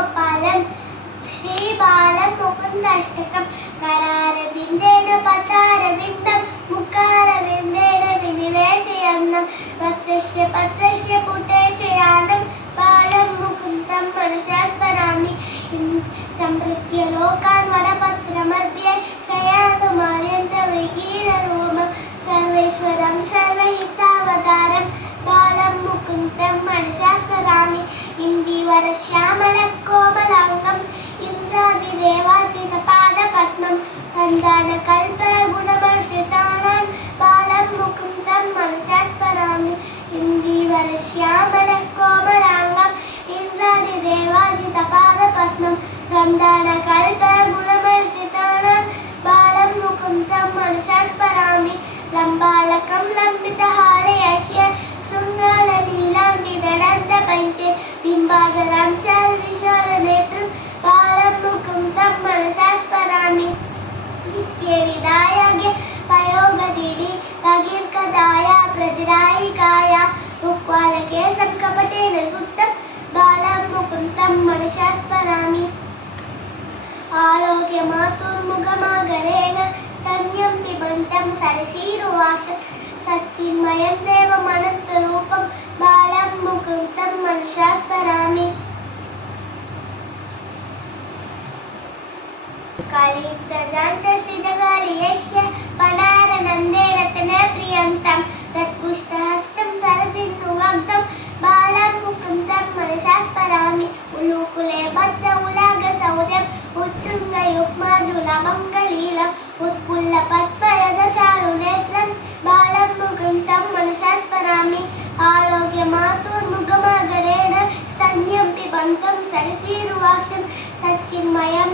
गोपालं श्रीबालं मुकुन्दाष्टकं करारविन्देन पत्रारविन्दं मुखारविन्देन विनिवेशयन्नं पत्रस्य पुटेशयानं बालं मुकुन्दं मनसा स्मरामि संवृत्य लोकान् वरपत्रमध्ये शयानमार्यन्तविहीनरूपं सर्वेश्वरं सर्वहितावतारं बालं मुकुन्दं मनसा स्मरामि इन्दीवरश्यामलकोमलाङ्गम् इन्द्रादिदेवादिनपादपद्मं सन्तानकल्पगुणमश्रितानां बालं मुकुन्दं मनसा स्मरामि इन्दीवरश्यामलकोमलाङ्गम् इन्द्रादिदेवादिनपादपद्मं सन्तानकल्पगुणमश्रितानां बालं मुकुन्दं मनसा स्मरामि लम्बालकं लम्बितहारयस्य शृङ्गारलीलाङ्गिदडन्तपञ्चे बिम्बादलं च विशालनेत्रं बालं मुकुन्दं मनसा स्मरामि नित्यविदायाय पयोगदिनि भगीर्कदाय प्रजरायिकाय मुक्वालके संकपटेन शुद्धं बालं मुकुन्दं मनसा स्मरामि आलोक्य मातुर्मुखमागरेण स्तन्यं पिबन्तं सरसीरुवाचं सच्चिन्मयं देवमनन्तरूपं बालं मुकुन्दं मनसा स्मरामि कालिप्रजान्तस्थितकालियस्य पणारनन्देन तनप्रियन्तं तत्पुष्टहस्तं सरदिन्नुवग्धं बालं मुकुन्दं मनसा स्मरामि उलूकुले बद्ध उलागसौर्यम् उत्तुङ्गयुग्मधुलभं कलीलम् उत्पुल्लपद्मरथचारुनेत्रं बालं मुकुन्दं मनसा स्मरामि आलोक्य मातुर्मुखमागरेण स्तन्यं पिबन्तं सरसीरुवाचं सच्चिन्मयं